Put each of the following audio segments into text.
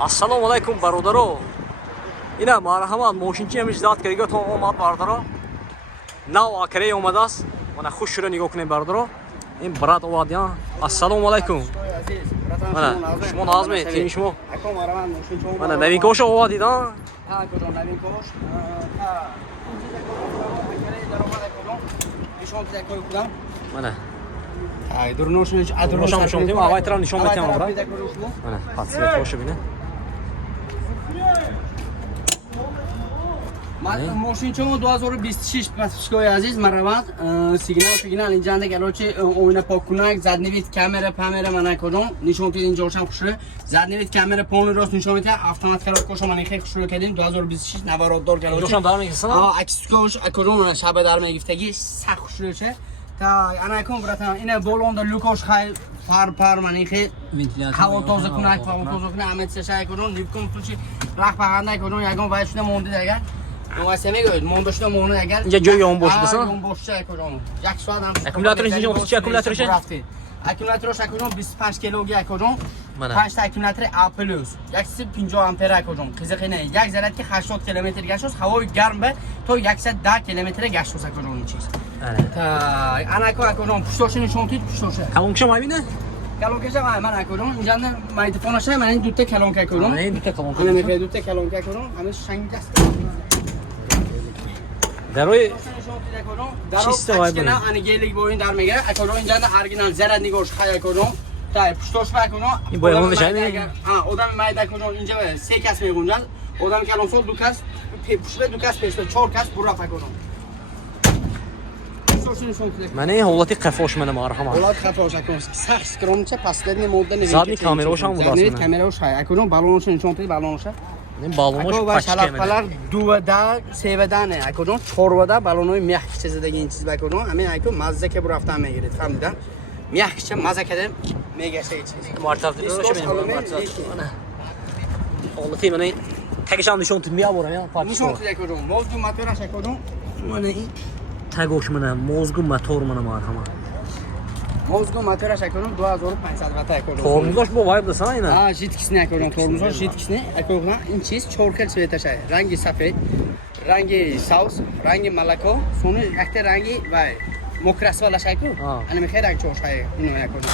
Assalomu alaykum barodaro. Ina marhamat moshinchimiz zat kiriga to omad barodaro. Nav akre omadas. Mana xush shura nigoh kuning barodaro. In brat ovadiyan. Assalomu alaykum. Mana shuma nazmi tin shuma. Mana navin kosh ovadidan. Ha, kudon navin kosh. Ha. Mana Ay, durnoshni nishon deyman, avaytram nishon betaman brat. Mana patsvet ko'rishib bini. Moshinchom 2026 подпиской aziz, marhamat. Signal injanda galochi o'yna pokkunak, zadnevit kamera mana kodon, nishon tidin josham xushre. Zadnevit kamera poni rost nishon eta, avtomat qaror qo'shaman xey xushre kedim 2026 navarodor galochi. Josham dar megisan? Ha, akskosh akodon shaba dar megiftagi sax xushrecha. Ta ana kon bratan ina bolonda lukosh khay par mani xey havo toza kunak, amet seshay kodon, nibkom tuchi rah baganda kodon yagon vayshuna mondi degan. Muhaseme gördüm. Mondoşta monu eğer. İnce göğü yon boşluğu. Yon boşluğu ekonom. Yakşı adam. Akümülatör için 32 akümülatör için. Akümülatör ekonom 25 kilogi ekonom. Mana. 5 ta akümülatör A+. Yaksı 50 amper ekonom. Qiziqi ne? Yak zaratki 80 kilometr gashos, havo garm be to 110 kilometr gashos ekonom chiz. Ta anako ekonom pushtoshini shontit pushtosha. Kalonka mabine? Kalonka man ekonom. Injanda maydifonasha men dutta kalonka ekonom. Ne dutta kalonka. Ne me dutta kalonka ekonom. Hani shangast. Daroy چیست وای بونه؟ آنی گیلی باید در میگه. اکولو اینجا ارگینال زرد نگوش خیلی اکولو. تای پشتوش بکنو. این باید اون بچه نمیگه. آدم میاد اکولو اینجا سه کس میگونجال. آدم که الان سال دو کس پشت دو کس پیش چهار کس برو اکولو. من این حالتی قفاش منم معرفم. حالت قفاش اکولو. سخت کرم چه پسلدنی مدت نمیگه. زادنی کامیراش هم بوداست. زادنی کامیراش های. اکولو بالونش نشون تری بالونش. این بالونش پاچکه دودا سیودانه اکودون چهارده بالونوی میخک چیزدگی این چیز بکنم همین اکو مزه که برفتم میگیرید فهمیدم میخکش مزه کردم میگشته این چیز مرتب دیروش میگم مرتب حالتی من این تگشم نشون تیم میآورم یا پاچکه نشون تیم اکودون موزگو ماتورش اکودون من این تگوش منم موزگو ماتور منم معرفم موزگو ماتورش اکودون 2500 وات اکودون تورموزش با وایب دستان اینا ها جیتکسنی اکودون تورموزش جیتکسنی اکودون این چیز چهارکل سویتش های رنگی سفید رنگی ساوس رنگی ملکو سونی اکت رنگی وای مکرس والا شایکو انا میخوای رنگ چوش های اینو اکودون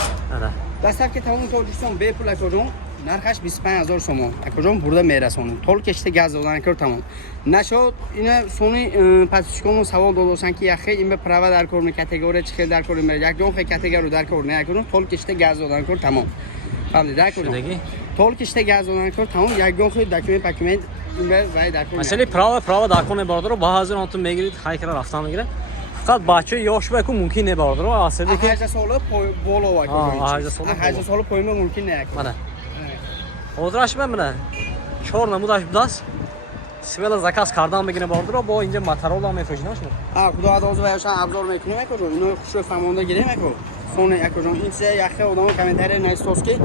دستم که تمام توجیسون به پول اکودون نرخش 25000 سوم اکودون برده میرسونن طول کشته گاز دادن کرد تمام نشد اینا سونی پاسچکومو سوال دادوسن که یخه این به پروا در کور می کاتگوری چخل در کور می یک دو خ کاتگوری در کور نه اکودون طول کشته گاز دادن کرد تمام فهمیدی اکودون طول کشته گاز دادن کرد تمام یک دو خ داکیومنت این به وای در کور مثلا پروا در کور برادر با هزار انتون میگیرید خای کرا رفتن میگیره فقط بچه یاش با کو ممکن نه برادر اصلا که 8 سال بولو وا کنه 8 سال پایین ممکن نه منه حاضرش بمونه 4 نمودش بداست سیبل زکاس کردن بگیره باردرو با اینجا ماترال هم میفروشناش خدا عزوز وایشان ابزار میکنیم اکو اینو خوشو فهمونده گیریم اکو سون اکو این سه یخه آدمو کامنتری نایستوس که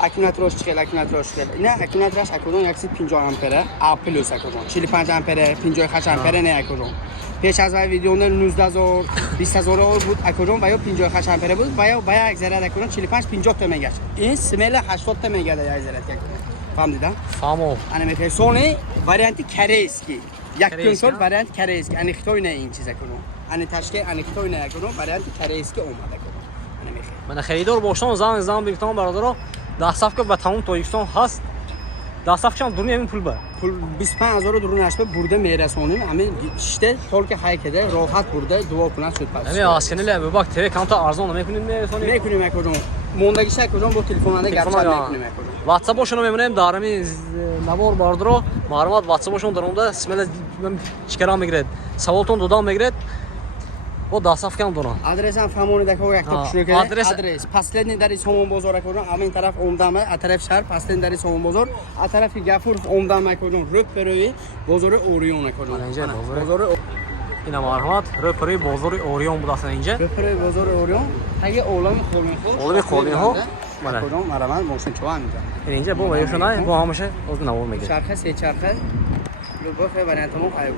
اکوناتروش چخل اینا اکوناتراش اکو 150 امپره ا پلس اکو 45 امپره 58 امپره نه اکو پیش از ویدیو 19000 20000 بود اکو و یا 58 امپره بود و یا یک ذره اکو 45 50 تا میگه این سمل 80 تا میگه یا ذره اکو فهمیدم فهمو انا میگم سونی واریانتی کریسکی یک کنسول واریانت کریسکی ان اختوی نه این چیزا کنم ان تشکیل ان اختوی نه کنم واریانت کریسکی اومده کنم انا میگم من خریدار باشم زمان بیفتم برادر دستاف که با تمام تویکسون هست دستافش هم دورنی همین پول با پول 25000 درون نشبه برده میرسونیم همین شته طول که حای کده راحت برده دو کنه شد پس همین آسکنه له بباک تری کانتا ارزان میکنیم میکنیم اکودون موندگی شای کدوم با تلفنانه گپ میکنیم اکودون واتساپشون میمونیم دارمی نوار باردرو معلومات واتساپشون درونده اسمل چیکار میگیرد سوالتون دادم میگیرد و دستاف کم دونن آدرس هم فهمونی دکو یک تا شروع کرده آدرس پسلدنی در سومون بازار کردن همین طرف عمدامه از طرف شهر پسلدنی در سومون بازار از طرف گفور عمدامه کردن رو پروی بازار اوریون کردن اینجا بازار اینا مرحمت رو پروی بازار اوریون بود اصلا اینجا رو پروی بازار اوریون اگه اولام خولین ها مالا کدوم مرحمت موشن چوان اینجا اینجا با وایشون با همشه از نوار میگه چرخه سه چرخه لو بخه برای تمام خایه